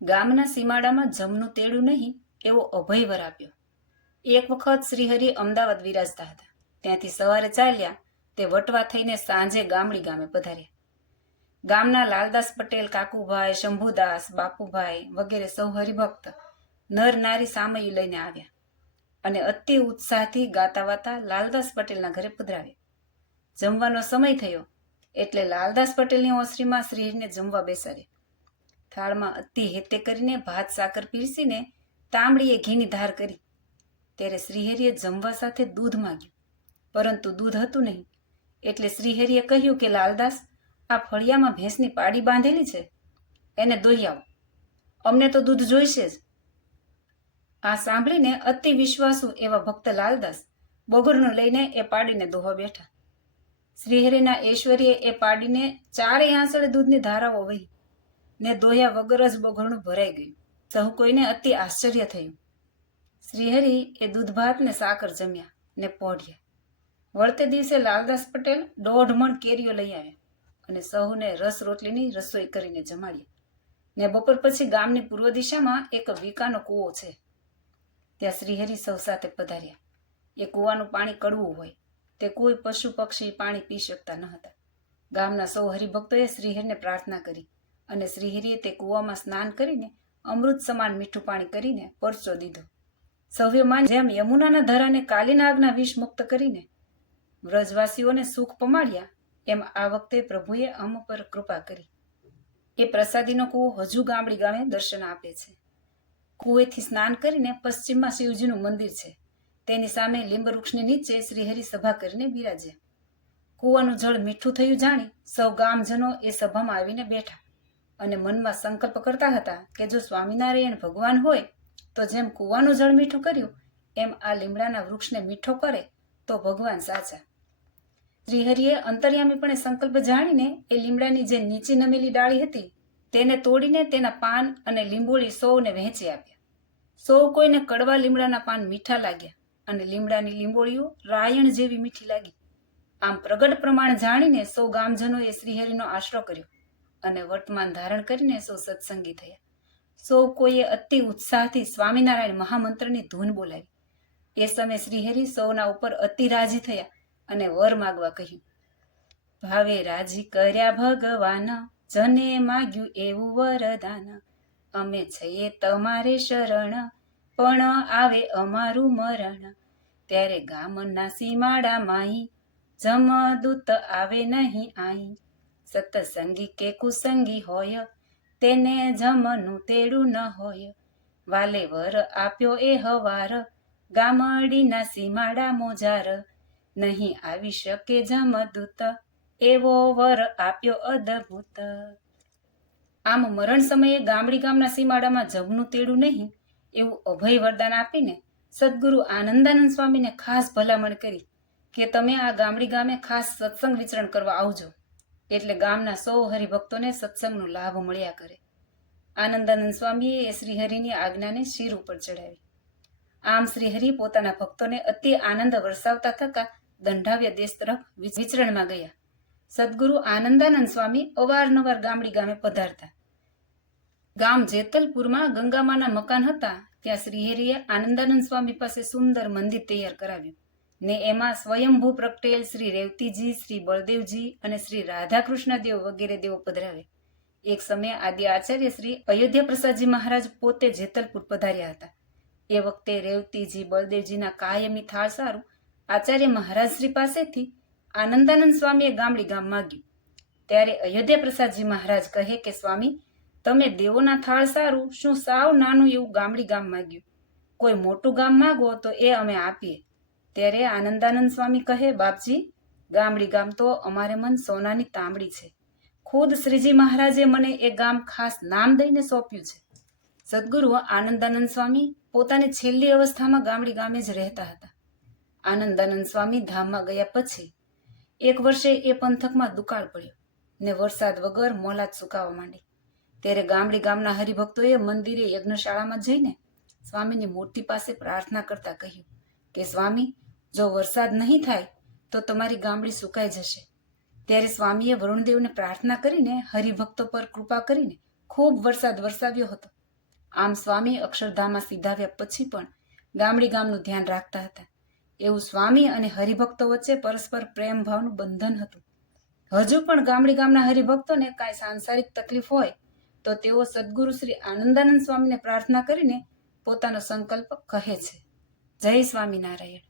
ગામના સીમાડામાં જમનું તેડું નહીં એવો અભયવર આપ્યો. એક વખત શ્રીહરિ અમદાવાદ વિરાજતા હતા. ત્યાંથી સવારે ચાલ્યા તે વટવા થઈને સાંજે ગામડી ગામે પધાર્યા. ગામના લાલદાસ પટેલ, કાકુભાઈ, શંભુદાસ, બાપુભાઈ વગેરે સૌ હરિભક્ત નર નારી સામયું લઈને આવ્યા અને અતિ ઉત્સાહથી ગાતા વાતા લાલદાસ પટેલના ઘરે પધરાવ્યા. જમવાનો સમય થયો એટલે લાલદાસ પટેલની ઓસરીમાં શ્રીહરિને જમવા બેસાડ્યા. થાળમાં અતિ હેતે કરીને ભાત સાકર પીરસીને તાંબડીએ ઘીની ધાર કરી. ત્યારે શ્રીહરિએ જમવા સાથે દૂધ માંગ્યું, પરંતુ દૂધ હતું નહીં. એટલે શ્રીહરિએ કહ્યું કે લાલદાસ, આ ફળિયામાં ભેંસની પાડી બાંધેલી છે, એને દોઈ આવો, અમને તો દૂધ જોઈશે જ. આ સાંભળીને અતિ વિશ્વાસુ એવા ભક્ત લાલદાસ બોગરનું લઈને એ પાડીને દોહવા બેઠા. શ્રીહરિના ઐશ્વર્યે એ પાડીને ચારેય આંચળે દૂધની ધારાઓ વહી ને દોહ્યા વગર જ બોગરણું ભરાઈ ગયું. સહુ કોઈને અતિ આશ્ચર્ય થયું. શ્રીહરિ એ દૂધ ભાત ને સાકર જમ્યા ને પોઢ્યા. વળતે દિવસે લાલદાસ પટેલ 1.5 મણ કેરીઓ લઈ આવ્યા અને સહુને રસ રોટલીની રસોઈ કરીને જમાડ્યા. ને બપોર પછી ગામની પૂર્વ દિશામાં એક વીકાનો કૂવો છે, ત્યાં શ્રીહરિ સૌ સાથે પધાર્યા. એ કૂવાનું પાણી કડવું હોય, તે કોઈ પશુ પક્ષી પાણી પી શકતા ન હતા. ગામના સૌ હરિભક્તોએ શ્રીહરિને પ્રાર્થના કરી અને શ્રીહરિએ તે કૂવામાં સ્નાન કરીને અમૃત સમાન મીઠું પાણી કરીને પરચો દીધો. સૌએ જેમ યમુનાના ધરાને કાલીનાગના વિષ મુક્ત કરીને વ્રજવાસીઓને સુખ પમાડ્યા, એમ આ વખતે પ્રભુએ અમ પર કૃપા કરી. એ પ્રસાદીનો કૂવો હજુ ગામડી ગામે દર્શન આપે છે. કૂવેથી સ્નાન કરીને પશ્ચિમમાં શિવજીનું મંદિર છે. તેની સામે લીંબ વૃક્ષની નીચે શ્રીહરિ સભા કરીને બિરાજ્યા. કૂવાનું જળ મીઠું થયું જાણી સૌ ગામજનો એ સભામાં આવીને બેઠા અને મનમાં સંકલ્પ કરતા હતા કે જો સ્વામિનારાયણ ભગવાન હોય તો જેમ કૂવાનું જળ મીઠું કર્યું એમ આ લીમડાના વૃક્ષને મીઠો કરે તો ભગવાન સાચા. શ્રીહરિએ અંતર્યામીપણે સંકલ્પ જાણીને એ લીમડાની જે નીચી નમેલી ડાળી હતી તેને તોડીને તેના પાન અને લીંબોળી સૌને વહેંચી આપ્યા. સૌ કોઈને કડવા લીમડાના પાન મીઠા લાગ્યા અને લીમડાની લીંબોળીઓ રાયણ જેવી મીઠી લાગી. આમ પ્રગટ પ્રમાણ જાણીને સૌ ગામજનોએ શ્રીહરિનો આશરો કર્યો અને વર્તમાન ધારણ કરીને સૌ સત્સંગી થયા. સૌ કોઈએ અતિ ઉત્સાહથી સ્વામિનારાયણ મહામંત્રની ધૂન બોલાવી. એ સમયે શ્રીહરિ સૌના ઉપર અતિ રાજી થયા અને વર માગવા કહ્યું. ભાવે રાજી કર્યા ભગવાન, જને માગ્યું એવું વરદાન. અમે છીએ તમારે શરણ, પણ આવે અમારું મરણ. ત્યારે ગામના સીમાડા માઈ, જમદૂત આવે નહીં આઈ. સતસંગી કે કુસંગી હોય, તેને જમનું તેડું ન હોય. વાલે વર આપ્યો એ હવાર, ગામડીના સીમાડા મોજાર. નહીં આવી શકે જમદૂત, એવો વર આપ્યો અદભુત. આમ મરણ સમયે ગામડી ગામના સીમાડામાં જમનું તેડું નહીં એવું અભય વરદાન આપીને સદગુરુ આનંદાનંદ સ્વામીને ખાસ ભલામણ કરી કે તમે આ ગામડી ગામે ખાસ સત્સંગ વિચરણ કરવા આવજો, એટલે ગામના સૌ હરિભક્તોને સત્સંગનો લાભ મળ્યા કરે. આનંદાનંદ સ્વામીએ એ શ્રીહરિની આજ્ઞાને શિર ઉપર ચડાવી. આમ શ્રીહરિ પોતાના ભક્તોને અતિ આનંદ વરસાવતા થકા દંડાવ્ય દેશ તરફ વિચરણમાં ગયા. સદગુરુ આનંદાનંદ સ્વામી અવારનવાર ગામડી ગામે પધારતા. ગામ જેતલપુરમાં ગંગામાના મકાન હતા, ત્યાં શ્રીહરિએ આનંદાનંદ સ્વામી પાસે સુંદર મંદિર તૈયાર કરાવ્યું ને એમાં સ્વયંભૂ પ્રગટેલ શ્રી રેવતીજી, શ્રી બળદેવજી અને શ્રી રાધાકૃષ્ણ દેવ વગેરે દેવો પધરાવે. એક સમયે આદ્ય આચાર્ય શ્રી અયોધ્યા પ્રસાદજી મહારાજ પોતે જેતલપુર પધાર્યા હતા. એ વખતે રેવતીજી, બળદેવજીના કાયમી થાળ સારું આચાર્ય મહારાજ શ્રી પાસેથી આનંદાનંદ સ્વામીએ ગામડી ગામ માગ્યું. ત્યારે અયોધ્યા પ્રસાદજી મહારાજ કહે કે સ્વામી, તમે દેવોના થાળ સારું શું સાવ નાનું એવું ગામડી ગામ માગ્યું? કોઈ મોટું ગામ માગો તો એ અમે આપીએ. ત્યારે આનંદાનંદ સ્વામી કહે, બાપજી, ગામડી ગામ તો અમારે મન સોનાની તાંબડી છે. ખુદ શ્રીજી મહારાજે મને એ ગામ ખાસ નામ દઈને સોંપ્યું છે. સદગુરુ આનંદાનંદ સ્વામી પોતાની છેલ્લી અવસ્થામાં ગામડી ગામે જ રહેતા હતા. આનંદાનંદ સ્વામી ધામમાં ગયા પછી એક વર્ષે એ પંથકમાં દુકાળ પડ્યો ને વરસાદ વગર મોલાદ સુકાવા માંડી. ત્યારે ગામડી ગામના હરિભક્તોએ મંદિરે યજ્ઞશાળામાં જઈને સ્વામીની મૂર્તિ પાસે પ્રાર્થના કરતા કહ્યું કે સ્વામી, જો વરસાદ નહીં થાય તો તમારી ગામડી સુકાઈ જશે. ત્યારે સ્વામીએ વરુણદેવને પ્રાર્થના કરીને હરિભક્તો પર કૃપા કરીને ખૂબ વરસાદ વરસાવ્યો હતો આમ સ્વામી અક્ષરધામમાં સીધાવ્યા પછી પણ ગામડી ગામનું ધ્યાન રાખતા હતા. એવું સ્વામી અને હરિભક્તો વચ્ચે પરસ્પર પ્રેમ ભાવનું બંધન હતું. હજુ પણ ગામડી ગામના હરિભક્તોને કાંઈ સાંસારિક તકલીફ હોય તો તેઓ સદગુરુ શ્રી આનંદાનંદ સ્વામીને પ્રાર્થના કરીને પોતાનો સંકલ્પ કહે છે. જય સ્વામિનારાયણ.